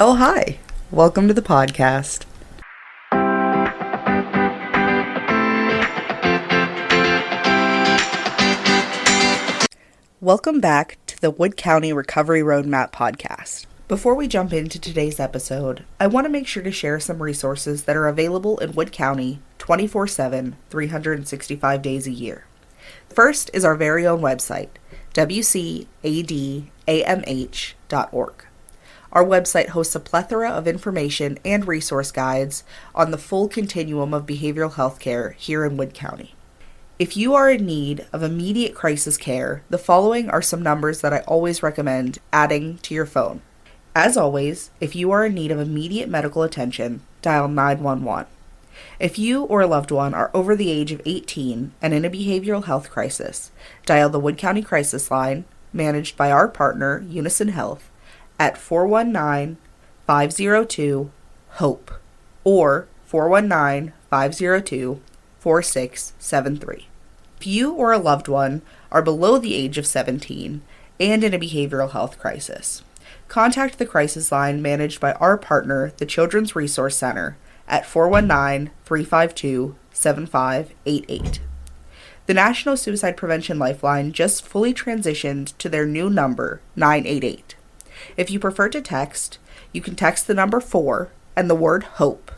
Oh, hi. Welcome to the podcast. Welcome back to the Wood County Recovery Roadmap podcast. Before we jump into today's episode, I want to make sure to share some resources that are available in Wood County 24/7, 365 days a year. First is our very own website, wcadamh.org. Our website hosts a plethora of information and resource guides on the full continuum of behavioral health care here in Wood County. If you are in need of immediate crisis care, the following are some numbers that I always recommend adding to your phone. As always, if you are in need of immediate medical attention, dial 911. If you or a loved one are over the age of 18 and in a behavioral health crisis, dial the Wood County Crisis Line, managed by our partner, Unison Health, at 419-502-HOPE or 419-502-4673. If you or a loved one are below the age of 17 and in a behavioral health crisis, contact the crisis line managed by our partner, the Children's Resource Center, at 419-352-7588. The National Suicide Prevention Lifeline just fully transitioned to their new number, 988. If you prefer to text, you can text the number 4 and the word HOPE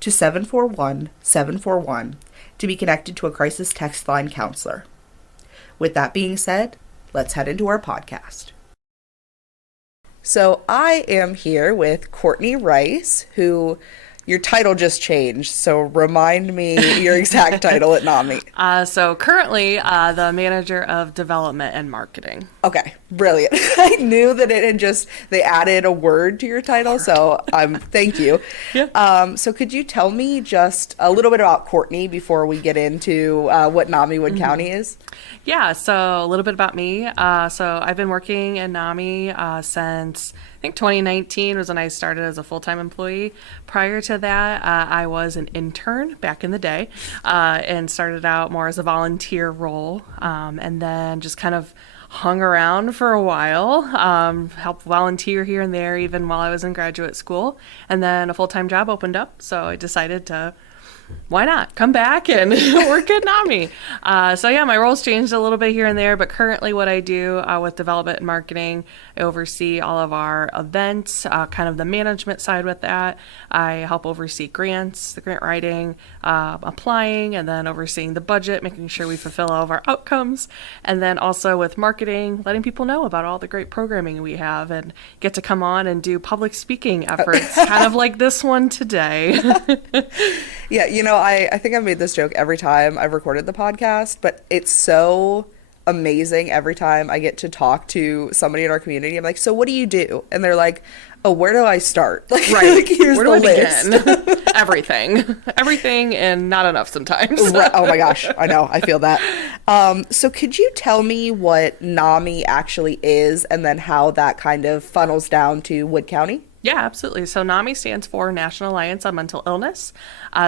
to 741-741 to be connected to a crisis text line counselor. With that being said, let's head into our podcast. So I am here with Courtney Rice, who your title just changed, so remind me your exact title at NAMI. So currently the Manager of Development and Marketing. Okay, brilliant. I knew that they added a word to your title, so thank you. Yeah. So could you tell me just a little bit about Courtney before we get into what NAMI Wood County is? Yeah, so a little bit about me. So I've been working in NAMI since I think 2019 was when I started as a full-time employee. Prior to that, I was an intern back in the day and started out more as a volunteer role and then just kind of hung around for a while, helped volunteer here and there even while I was in graduate school. And then a full-time job opened up, so I decided to why not come back and work at NAMI? So yeah, my role's changed a little bit here and there, but currently what I do with development and marketing, I oversee all of our events, kind of the management side with that. I help oversee grants, the grant writing, applying, and then overseeing the budget, making sure we fulfill all of our outcomes. And then also with marketing, letting people know about all the great programming we have and get to come on and do public speaking efforts, kind of like this one today. Yeah, I think I've made this joke every time I've recorded the podcast, but it's so amazing every time I get to talk to somebody in our community. I'm like, so what do you do? And they're like, oh, where do I start? Like, right. Here's where the do I list. begin? Everything and not enough sometimes. Right. Oh my gosh, I know, I feel that. So could you tell me what NAMI actually is and then how that kind of funnels down to Wood County? Yeah, absolutely. So NAMI stands for National Alliance on Mental Illness.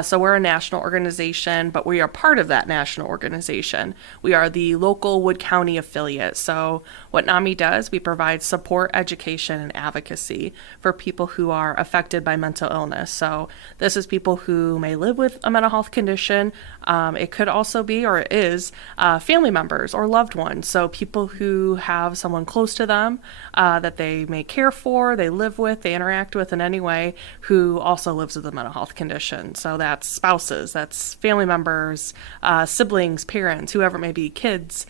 So we're a national organization, but we are part of that national organization. We are the local Wood County affiliate. So what NAMI does, we provide support, education, and advocacy for people who are affected by mental illness. So this is people who may live with a mental health condition. It could also be, or it is, family members or loved ones. So people who have someone close to them that they may care for, they live with, they interact with in any way, who also lives with a mental health condition. So that's spouses, that's family members, siblings, parents, whoever it may be, kids.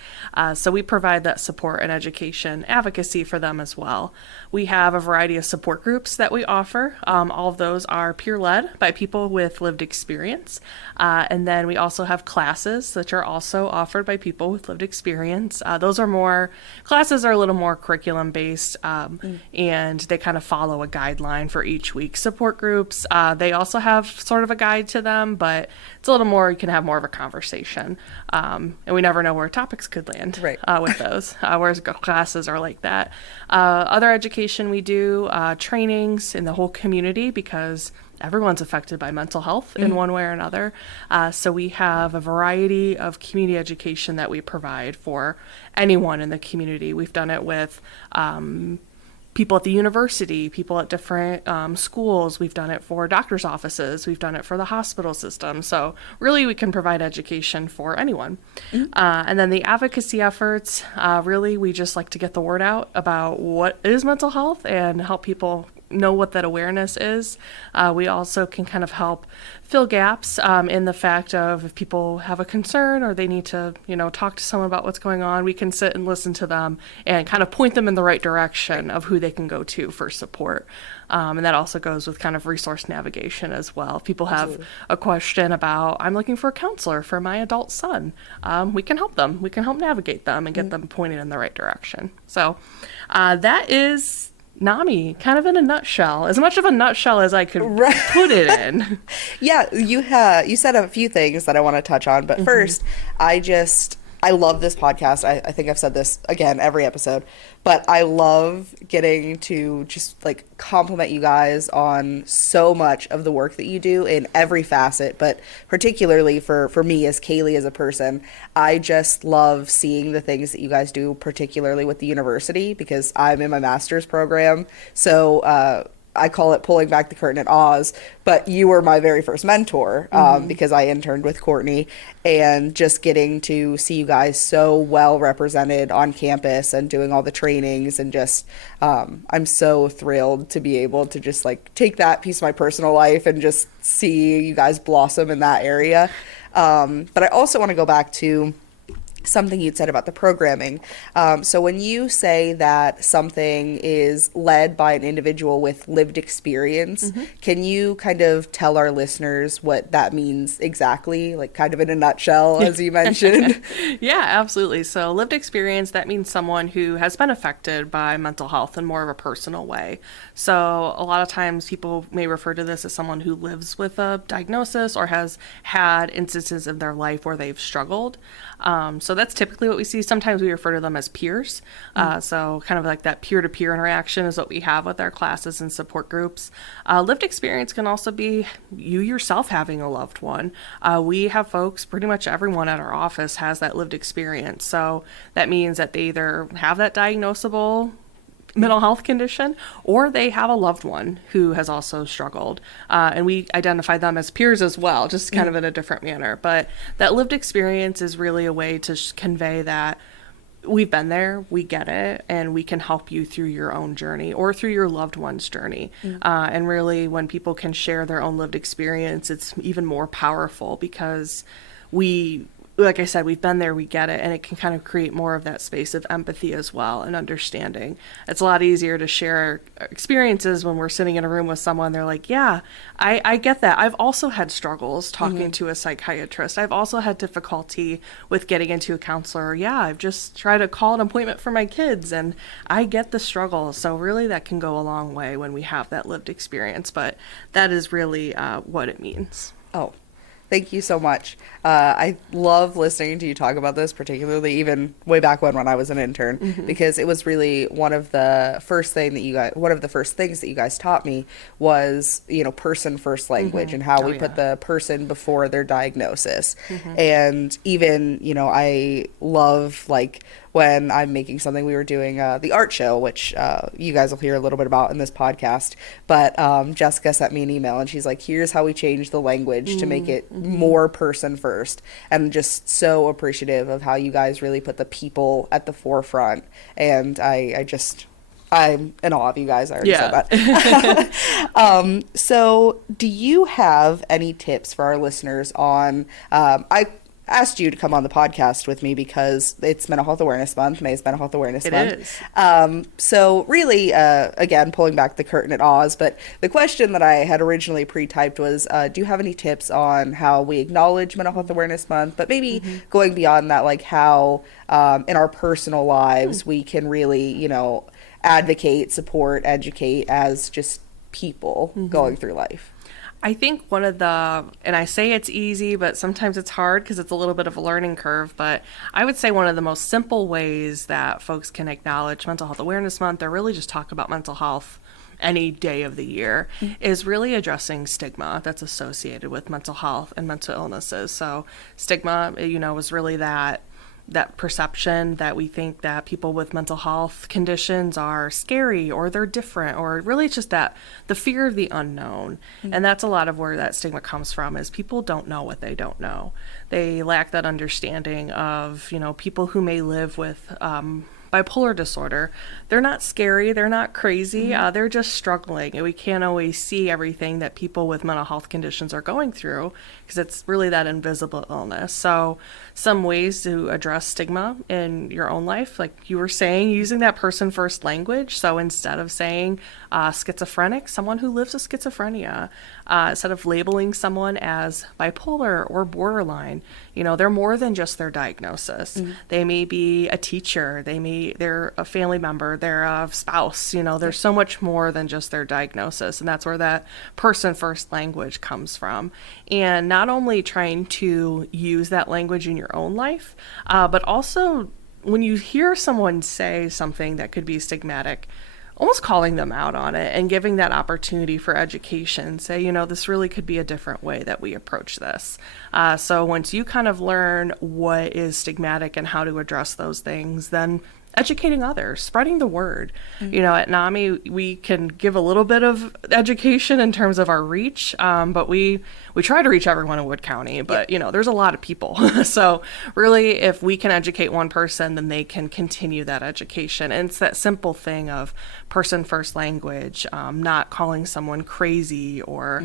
So we provide that support and education advocacy for them as well. We have a variety of support groups that we offer. All of those are peer-led by people with lived experience. And then we also have classes which are also offered by people with lived experience. Classes are a little more curriculum-based, and they kind of follow a guideline for each week. Support groups, they also have sort of a guide to them, but it's a little more, you can have more of a conversation. And we never know where topics could land with those, whereas classes are like that. Other education we do, trainings in the whole community, because everyone's affected by mental health in one way or another. So we have a variety of community education that we provide for anyone in the community. We've done it with people at the university, people at different schools. We've done it for doctors' offices. We've done it for the hospital system. So really, we can provide education for anyone. And then the advocacy efforts, really, we just like to get the word out about what is mental health and help people know what that awareness is. We also can kind of help fill gaps in the fact of if people have a concern or they need to, talk to someone about what's going on, we can sit and listen to them and kind of point them in the right direction of who they can go to for support. And that also goes with kind of resource navigation as well. If people have a question about, I'm looking for a counselor for my adult son, we can help them. We can help navigate them and get them pointed in the right direction. So that is NAMI, kind of in a nutshell, as much of a nutshell as I could put it in. Yeah, you said a few things that I want to touch on, but first, I love this podcast. I think I've said this again every episode, but I love getting to just like compliment you guys on so much of the work that you do in every facet, but particularly for me as Kaylee as a person, I just love seeing the things that you guys do, particularly with the university, because I'm in my master's program. So, I call it pulling back the curtain at Oz, but you were my very first mentor because I interned with Courtney, and just getting to see you guys so well represented on campus and doing all the trainings, and just I'm so thrilled to be able to just like take that piece of my personal life and just see you guys blossom in that area. But I also want to go back to something you'd said about the programming. So when you say that something is led by an individual with lived experience, can you kind of tell our listeners what that means exactly, like kind of in a nutshell, as you mentioned? Yeah, absolutely. So lived experience, that means someone who has been affected by mental health in more of a personal way. So a lot of times people may refer to this as someone who lives with a diagnosis or has had instances in their life where they've struggled. So that's typically what we see. Sometimes we refer to them as peers. So kind of like that peer-to-peer interaction is what we have with our classes and support groups. Lived experience can also be you yourself having a loved one. We have folks, pretty much everyone at our office has that lived experience. So that means that they either have that diagnosable mental health condition, or they have a loved one who has also struggled. And we identify them as peers as well, just kind of in a different manner. But that lived experience is really a way to convey that we've been there, we get it, and we can help you through your own journey or through your loved one's journey. And really, when people can share their own lived experience, it's even more powerful because like I said, we've been there, we get it, and it can kind of create more of that space of empathy as well and understanding. It's a lot easier to share experiences when we're sitting in a room with someone. They're like, yeah, I get that. I've also had struggles talking to a psychiatrist. I've also had difficulty with getting into a counselor. Yeah, I've just tried to call an appointment for my kids, and I get the struggle. So really that can go a long way when we have that lived experience, but that is really what it means. Oh, thank you so much. I love listening to you talk about this, particularly even way back when I was an intern, because it was really one of the first things that you guys taught me was, person first language and how we put the person before their diagnosis. And even, I love like when I'm making something, we were doing the art show, which you guys will hear a little bit about in this podcast. But Jessica sent me an email and she's like, here's how we change the language to make it more person first. And just so appreciative of how you guys really put the people at the forefront. And I'm in awe of you guys. I already said that. So do you have any tips for our listeners on, I asked you to come on the podcast with me because it's Mental Health Awareness Month. May is Mental Health Awareness Month. It is. So really, again, pulling back the curtain at Oz, but the question that I had originally pre-typed was, do you have any tips on how we acknowledge Mental Health Awareness Month, but maybe going beyond that, like how in our personal lives we can really, advocate, support, educate as just people going through life? I think and I say it's easy, but sometimes it's hard because it's a little bit of a learning curve, but I would say one of the most simple ways that folks can acknowledge Mental Health Awareness Month, or really just talk about mental health any day of the year, is really addressing stigma that's associated with mental health and mental illnesses. So stigma, was really that that perception that we think that people with mental health conditions are scary or they're different, or really it's just that the fear of the unknown. And that's a lot of where that stigma comes from, is people don't know what they don't know. They lack that understanding of, people who may live with bipolar disorder. They're not scary, they're not crazy, they're just struggling, and we can't always see everything that people with mental health conditions are going through, because it's really that invisible illness. So some ways to address stigma in your own life, like you were saying, using that person first language. So instead of saying schizophrenic, someone who lives with schizophrenia, instead of labeling someone as bipolar or borderline, they're more than just their diagnosis. They may be a teacher, they're a family member, they're a spouse, there's so much more than just their diagnosis. And that's where that person first language comes from. And not only trying to use that language in your own life, but also when you hear someone say something that could be stigmatic, almost calling them out on it and giving that opportunity for education. Say, this really could be a different way that we approach this. So once you kind of learn what is stigmatic and how to address those things, then educating others, spreading the word. At NAMI, we can give a little bit of education in terms of our reach, but we try to reach everyone in Wood County, but, there's a lot of people. So really, if we can educate one person, then they can continue that education. And it's that simple thing of person first language, not calling someone crazy or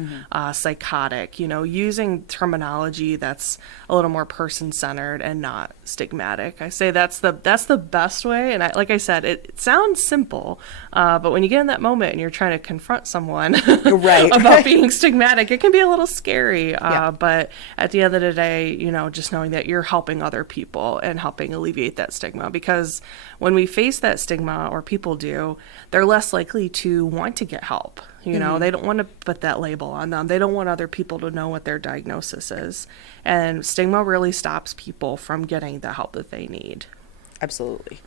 psychotic, using terminology that's a little more person-centered and not stigmatic. I say that's the best way. And like I said, it sounds simple, but when you get in that moment and you're trying to confront someone about being stigmatic, it can be a little scary. But at the end of the day, just knowing that you're helping other people and helping alleviate that stigma, because when we face that stigma, or people do, they're less likely to want to get help. They don't want to put that label on them. They don't want other people to know what their diagnosis is. And stigma really stops people from getting the help that they need. Absolutely.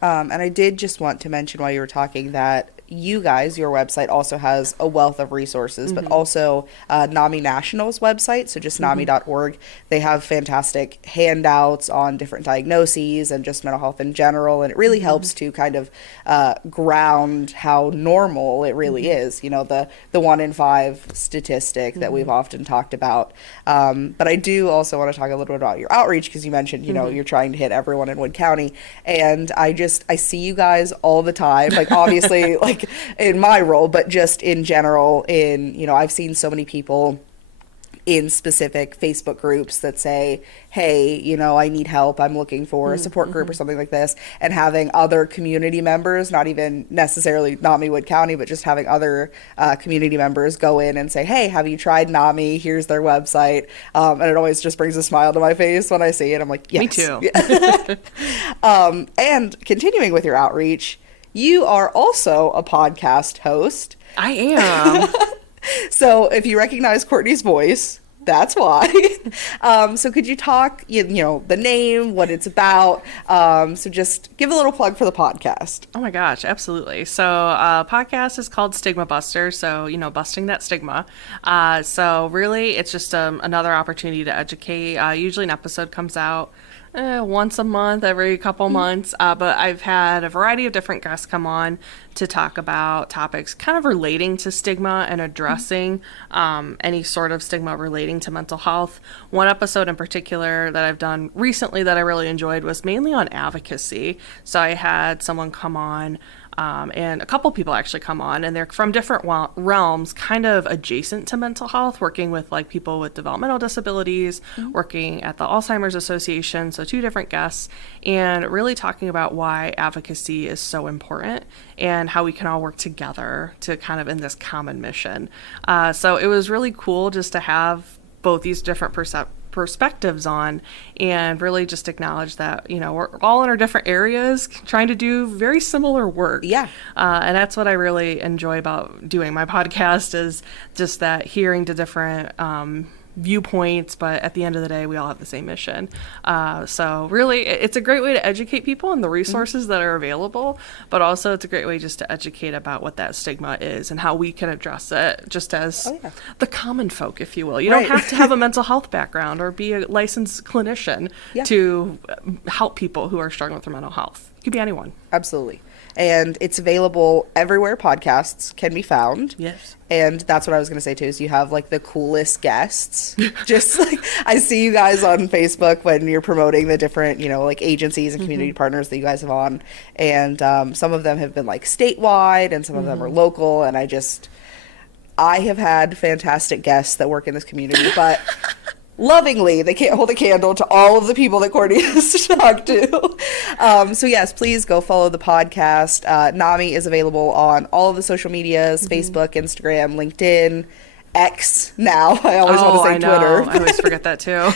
And I did just want to mention while you were talking that you guys, your website also has a wealth of resources, but also NAMI National's website, so just NAMI.org. They have fantastic handouts on different diagnoses and just mental health in general, and it really helps to kind of ground how normal it really is, the 1 in 5 statistic that we've often talked about. But I do also want to talk a little bit about your outreach, because you mentioned, you're trying to hit everyone in Wood County, and I see you guys all the time, like obviously like in my role, but just in general I've seen so many people in specific Facebook groups that say, hey, I need help, I'm looking for a support group or something like this, and having other community members, not even necessarily NAMI Wood County, but just having other community members go in and say, hey, have you tried NAMI? Here's their website. And it always just brings a smile to my face when I see it. I'm like, yes. Me too. And continuing with your outreach, you are also a podcast host. I am. So if you recognize Courtney's voice, that's why. So could you talk, the name, what it's about? So just give a little plug for the podcast. Oh my gosh, absolutely. So podcast is called Stigma Buster. So, busting that stigma. So really it's just another opportunity to educate. Usually an episode comes out once a month, every couple months, but I've had a variety of different guests come on to talk about topics kind of relating to stigma and addressing any sort of stigma relating to mental health. One episode in particular that I've done recently that I really enjoyed was mainly on advocacy. So I had someone come on, and a couple people actually come on, and they're from different realms, kind of adjacent to mental health, working with like people with developmental disabilities, working at the Alzheimer's Association. So 2 different guests, and really talking about why advocacy is so important and how we can all work together to kind of in this common mission. So it was really cool just to have both these different perspectives on, and really just acknowledge that we're all in our different areas trying to do very similar work. And that's what I really enjoy about doing my podcast, is just that hearing the different viewpoints, but at the end of the day, we all have the same mission. So really, it's a great way to educate people on the resources that are available, but also it's a great way just to educate about what that stigma is and how we can address it just as the common folk, if you will. You don't have to have a mental health background or be a licensed clinician to help people who are struggling with their mental health. It could be anyone. Absolutely. And it's available everywhere podcasts can be found. Yes. And that's what I was going to say, too, is you have, like, the coolest guests. Just, like, I see you guys on Facebook when you're promoting the different, you know, like, agencies and community partners that you guys have on. And some of them have been, like, statewide, and some of them are local. And I have had fantastic guests that work in this community, but... lovingly, they can't hold a candle to all of the people that Courtney has talked to. So yes, please go follow the podcast. NAMI is available on all of the social medias, Facebook, Instagram, LinkedIn, X now. I always want to say Twitter. I always forget that too.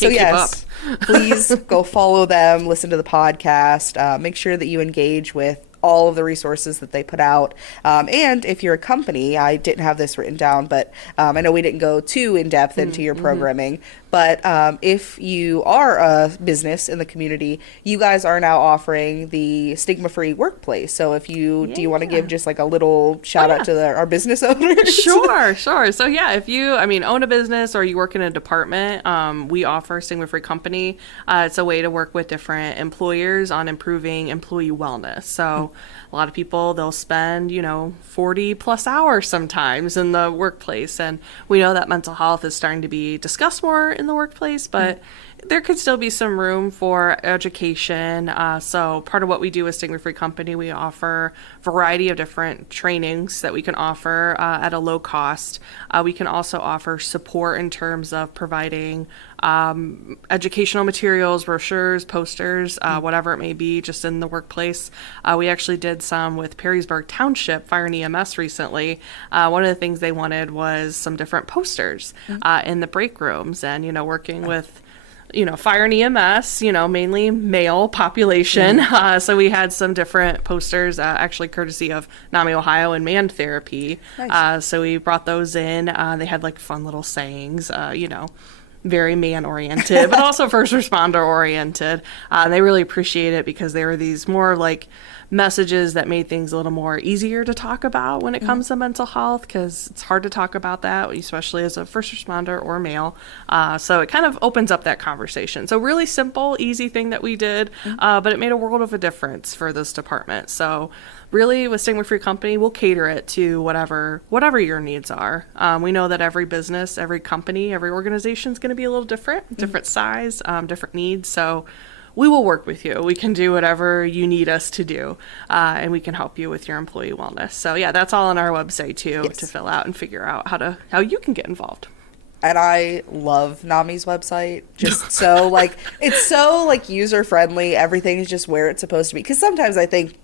So yes, please go follow them, listen to the podcast, make sure that you engage with all of the resources that they put out. And if you're a company, I didn't have this written down, but I know we didn't go too in depth into your programming, but if you are a business in the community, you guys are now offering the stigma-free workplace. So if you, do you want to give just like a little shout out to our business owners? Sure. So yeah, if you, own a business or you work in a department, we offer stigma-free company. It's a way to work with different employers on improving employee wellness. So a lot of people, they'll spend, 40 plus hours sometimes in the workplace. And we know that mental health is starting to be discussed more in the workplace, but there could still be some room for education. So part of what we do with Stigma Free Company, we offer a variety of different trainings that we can offer at a low cost. We can also offer support in terms of providing educational materials, brochures, posters, whatever it may be, just in the workplace. We actually did some with Perrysburg Township Fire and EMS recently. One of the things they wanted was some different posters in the break rooms, and working with fire and EMS, mainly male population. So we had some different posters, actually courtesy of NAMI Ohio and Man Therapy. Nice. So we brought those in. They had like fun little sayings, very man-oriented, but also first responder-oriented. They really appreciate it because they were these more like messages that made things a little more easier to talk about when it comes to mental health, because it's hard to talk about that, especially as a first responder or male. So it kind of opens up that conversation. So really simple, easy thing that we did, but it made a world of a difference for this department. So really, with Stigma Free Company, we'll cater it to whatever your needs are. We know that every business, every company, every organization is going to be a little different, different size, different needs. So we will work with you. We can do whatever you need us to do, and we can help you with your employee wellness. So yeah, that's all on our website too, to fill out and figure out how you can get involved. And I love NAMI's website. Just so it's so user friendly. Everything is just where it's supposed to be. Because sometimes I think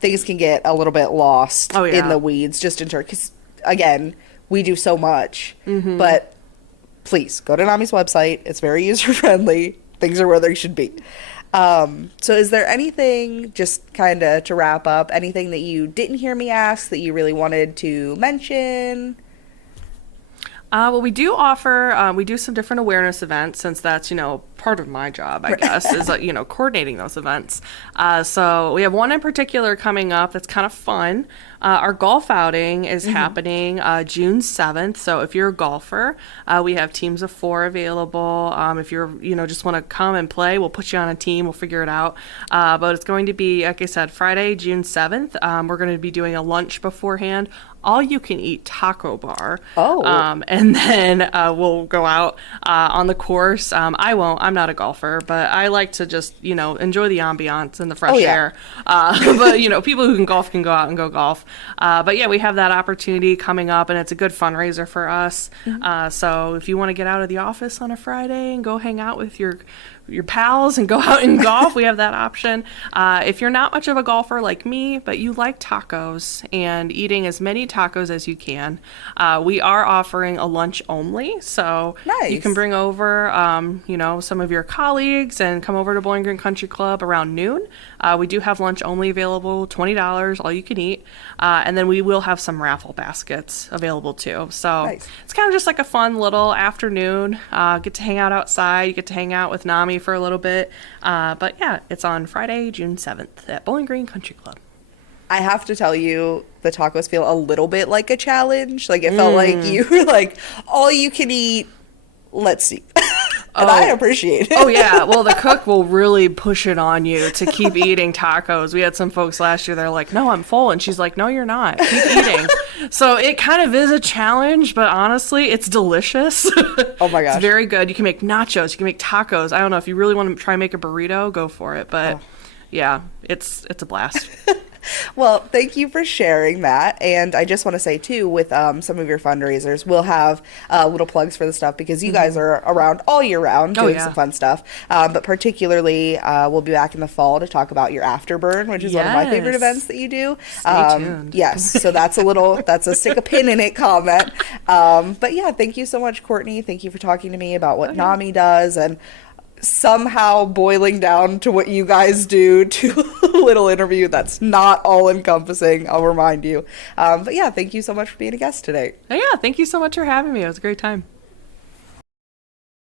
things can get a little bit lost in the weeds. Just in terms, because again, we do so much. But please go to NAMI's website. It's very user friendly. Things are where they should be. So is there anything, just kind of to wrap up, anything that you didn't hear me ask that you really wanted to mention? Well, we do offer, we do some different awareness events, since that's, part of my job, I guess, is, coordinating those events. So we have one in particular coming up that's kind of fun. Our golf outing is happening June 7th. So if you're a golfer, we have teams of 4 available. If you're, just want to come and play, we'll put you on a team. We'll figure it out. But it's going to be, like I said, Friday, June 7th. We're going to be doing a lunch beforehand. All you can eat taco bar. And then we'll go out on the course. I won't. I'm not a golfer, but I like to just, enjoy the ambiance and the fresh air. But, people who can go out and go golf. But yeah, we have that opportunity coming up, and it's a good fundraiser for us. So if you want to get out of the office on a Friday and go hang out with your your pals and go out and golf, we have that option. If you're not much of a golfer like me, but you like tacos and eating as many tacos as you can, we are offering a lunch only. So Nice. you can bring over, some of your colleagues and come over to Bowling Green Country Club around noon. We do have lunch only available, $20, all you can eat. And then we will have some raffle baskets available too. So Nice. it's kind of just like a fun little afternoon. Get to hang out outside. You get to hang out with NAMI for a little bit. But yeah, it's on Friday, June 7th at Bowling Green Country Club. I have to tell you, the tacos feel a little bit like a challenge. Like, it felt like you were like, all you can eat, let's see. And I appreciate it. Oh, yeah. Well, the cook will really push it on you to keep eating tacos. We had some folks last year, they're like, no, I'm full. And she's like, no, you're not. Keep eating. So it kind of is a challenge, but honestly, it's delicious. Oh, my gosh. It's very good. You can make nachos. You can make tacos. I don't know. If you really want to try and make a burrito, go for it. But yeah, it's a blast. Well, thank you for sharing that. And I just want to say, too, with some of your fundraisers, we'll have little plugs for the stuff because you guys are around all year round doing some fun stuff. But particularly, we'll be back in the fall to talk about your Afterburn, which is one of my favorite events that you do. Stay tuned. Yes. So that's a stick a pin in it comment. But yeah, thank you so much, Courtney. Thank you for talking to me about what NAMI does and somehow boiling down to what you guys do to a little interview that's not all encompassing, I'll remind you. But yeah, thank you so much for being a guest today. Oh, yeah, thank you so much for having me. It was a great time.